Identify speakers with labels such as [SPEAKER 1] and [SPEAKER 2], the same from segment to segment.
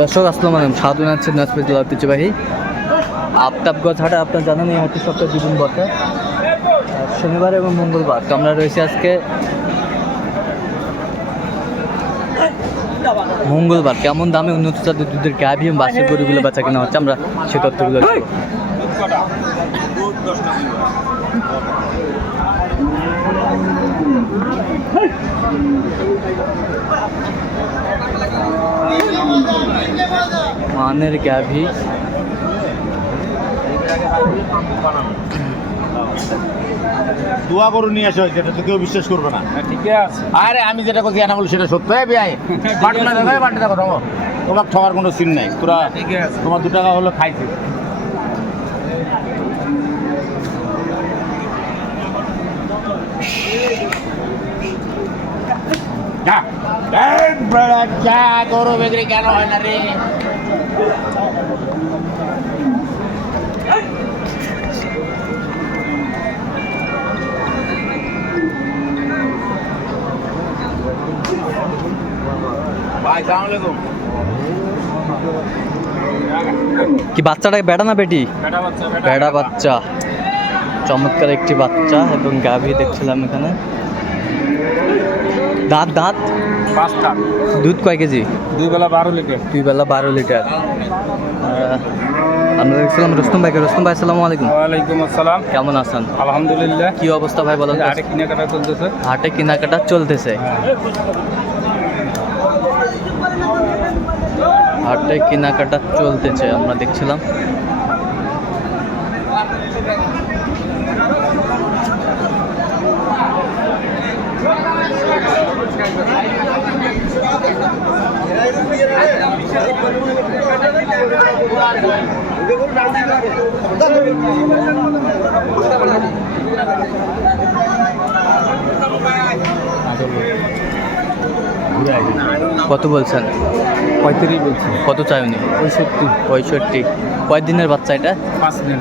[SPEAKER 1] দর্শক আসসালামু আলাইকুম। জানাচ্ছি নাজপুর জেলা ঐতিহ্যবাহী আফতাবগঞ্জ হাটে আপনার জানেন এই হচ্ছে সপ্তাহ জীবন বটে শনিবার এবং মঙ্গলবার। তো আমরা রয়েছি আজকে মঙ্গলবার। কেমন দামে উন্নত জাতের দুধের গাভী এবং বাসের গরুগুলো বেচা কেনা হচ্ছে? আমরা সে তথ্যগুলো দেবো। মানের গাভী
[SPEAKER 2] দোয়া গরু নিয়ে আসা হয়েছে এটা তো কেউ বিশ্বাস করবে না।
[SPEAKER 3] ঠিক আছে।
[SPEAKER 2] আরে আমি যেটা করছি না বলি সেটা সত্য। হ্যাঁ বিয়াই বাটনা দেখো বাটনা দেখো তোমার ঠকার কোনো সিন নাই। তোরা
[SPEAKER 3] ঠিক আছে।
[SPEAKER 2] তোমার দু টাকা হলো খাইছে। যা। এই বেড়া যা গরু বিক্রি কেন হয় না রে?
[SPEAKER 1] কি বাচ্চাটা বেড়া না বেটি? বেড়া বাচ্চা। চমৎকার একটি বাচ্চা এবং গাভী দেখছিলাম এখানে। দাঁত দাঁত?
[SPEAKER 3] পাঁচটা।
[SPEAKER 1] দুধ কয় কেজি?
[SPEAKER 3] দুই বেলা বারো লিটার।
[SPEAKER 1] দুই বেলা বারো লিটার। আমরা দেখছিলাম রুস্তম ভাইকে। রুস্তম ভাই আসসালামু আলাইকুম।
[SPEAKER 3] ওয়ালাইকুম আসসালাম।
[SPEAKER 1] কেমন আছেন?
[SPEAKER 3] আলহামদুলিল্লাহ।
[SPEAKER 1] কি অবস্থা ভাই তো?
[SPEAKER 3] আরে কেনাকাটা চলতেছে।
[SPEAKER 1] হাটে কেনাকাটা চলতেছে। হাটে কেনাকাটা চলতেছে আমরা দেখছিলাম। কত বলছেন?
[SPEAKER 3] পঁয়ত্রিশ বলছি।
[SPEAKER 1] কত চাই উনি
[SPEAKER 3] পঁয়ষট্টি।
[SPEAKER 1] পঁয়ষট্টি। কয় দিনের বাচ্চা এটা?
[SPEAKER 3] পাঁচ দিন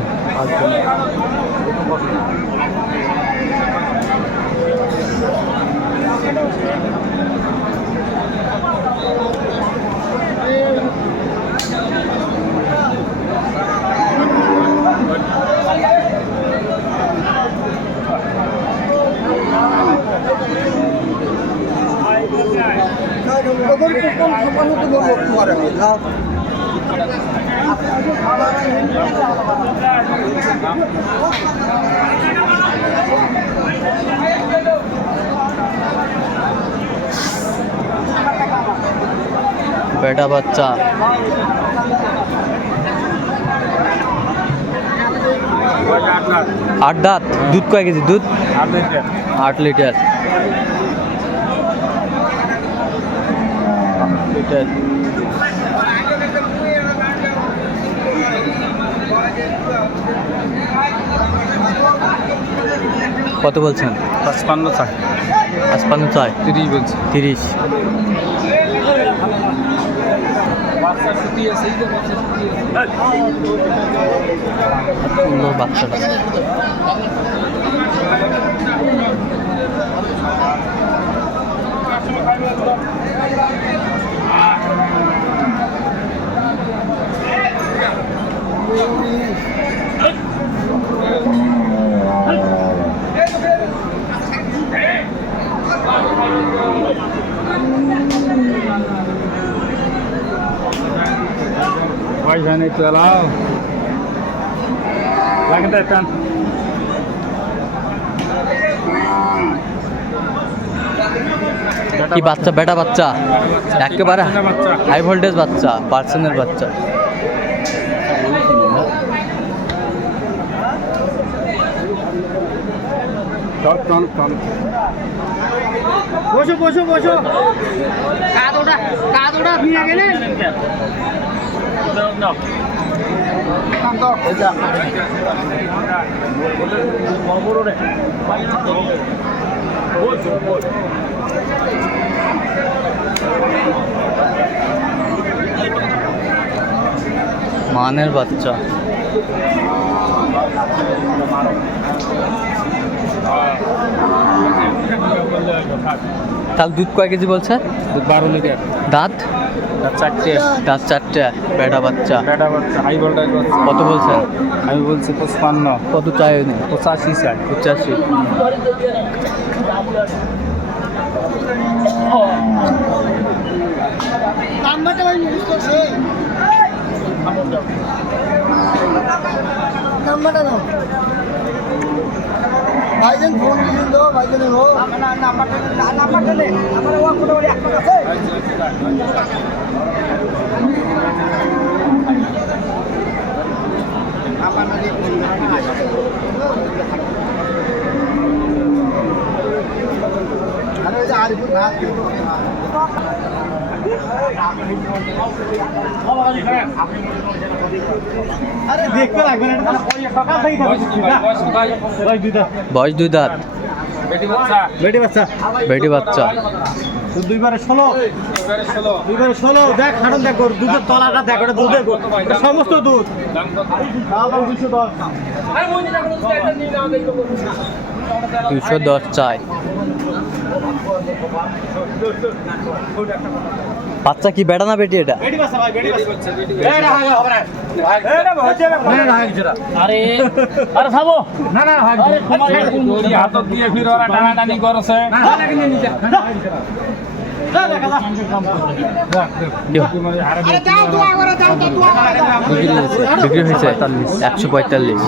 [SPEAKER 1] বেটা বাচ্চা।
[SPEAKER 3] আট
[SPEAKER 1] দাঁত। দুধ কয় কেজি? দুধ?
[SPEAKER 3] আট লিটার।
[SPEAKER 1] লিটার কত বলছেন?
[SPEAKER 3] পাঁচপান্ন চার।
[SPEAKER 1] পাঁচপান্ন ছয়
[SPEAKER 3] তিরিশ বলছি।
[SPEAKER 1] তিরিশ। সুন্দর বাচ্চাটা।
[SPEAKER 3] পয়সা নেই তো এলাও লাগে তো একটা
[SPEAKER 1] কি বাচ্চা বেটা বাচ্চা? একেবারে হাই ভোল্টেজ বাচ্চা পার্সেন্টের বাচ্চা।
[SPEAKER 3] টন টন টন
[SPEAKER 4] বসো বসো বসো। কাদ ওটা কাদ ওটা নিয়ে গেলেন
[SPEAKER 1] মানের বাচ্চা। তাহলে দুধ কয় কেজি বলছে?
[SPEAKER 3] বারো লিটার।
[SPEAKER 1] দাঁত?
[SPEAKER 3] চারটে।
[SPEAKER 1] দাঁত চারটে বেটা বাচ্চা।
[SPEAKER 3] বেটা বাচ্চা হাই ভোল্টেজ বাচ্চা।
[SPEAKER 1] কত বলছেন?
[SPEAKER 3] আমি বলছি পঁচপান্ন।
[SPEAKER 1] কত চাই উনি?
[SPEAKER 3] পঁচাশি চাই।
[SPEAKER 1] পঁচাশি।
[SPEAKER 5] নাম্বারটা দাও। ভাইজান ফোন দিয়েছেন তো ভাইজানের হোক নাম্বারটা নাম্বারটা নেই আমার ওয়া কোনো একটা আছে আরে ওই যে আরিফুল নাচ আরে দেখতে লাগবে না এটা সকাল থেকে
[SPEAKER 1] বয়স দুই দাঁত।
[SPEAKER 3] বেটি বাচ্চা।
[SPEAKER 1] বেটি বাচ্চা।
[SPEAKER 3] দুইবারে ষোলো। দুইবারে ষোলো দেখ হাঁটন দেখ ওর দুধের তলাটা দেখ ওটা দুধের সমস্ত দুধ। দুশো দশ
[SPEAKER 1] দুশো দশ চাই। বাচ্চা কি বেটা না বেটি এটা
[SPEAKER 2] আরে
[SPEAKER 1] বিক্রি হয়েছে পঁয়তাল্লিশ।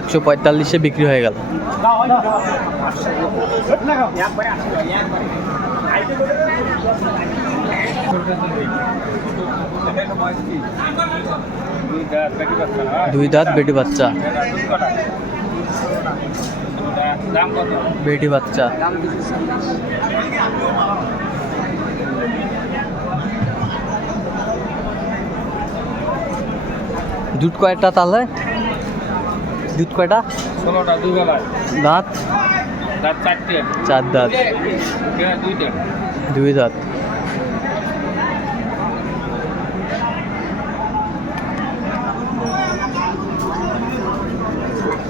[SPEAKER 1] একশো পঁয়তাল্লিশে বিক্রি হয়ে গেল। দুই দাঁত বেটি বাচ্চা। বেটি বাচ্চা। দুধ কয়টা তাহলে দুধ কয়টা?
[SPEAKER 3] ষোলোটা দুই বেলায়।
[SPEAKER 1] দাঁত? চার দাঁত। দুই দাঁত।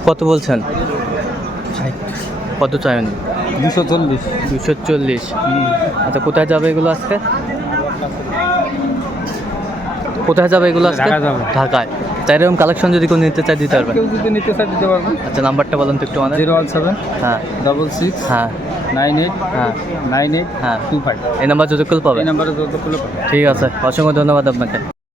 [SPEAKER 1] কত বলছেন? কত চাই
[SPEAKER 3] দুশো চল্লিশ।
[SPEAKER 1] দুশো চল্লিশ। আচ্ছা কোথায় যাবে এগুলো আজকে? কোথায় যাবে এগুলো আজকে? ঢাকায় তাই এরকম কালেকশন যদি কেউ নিতে চায় দিতে পারবেন
[SPEAKER 3] কেউ যদি নিতে চায় দিতে পারবেন
[SPEAKER 1] আচ্ছা নাম্বারটা বলুন তো একটু আমাদের।
[SPEAKER 3] জিরো ওয়ান সেভেন
[SPEAKER 1] হ্যাঁ।
[SPEAKER 3] ডবল সিক্স
[SPEAKER 1] হ্যাঁ।
[SPEAKER 3] নাইন এইট
[SPEAKER 1] হ্যাঁ।
[SPEAKER 3] নাইন এইট
[SPEAKER 1] হ্যাঁ।
[SPEAKER 3] Two five.
[SPEAKER 1] এই নাম্বার যতক্ষণ পাবে?
[SPEAKER 3] এই নাম্বারে যতক্ষণ পাবে।
[SPEAKER 1] ঠিক আছে। অসংখ্য ধন্যবাদ আপনাকে।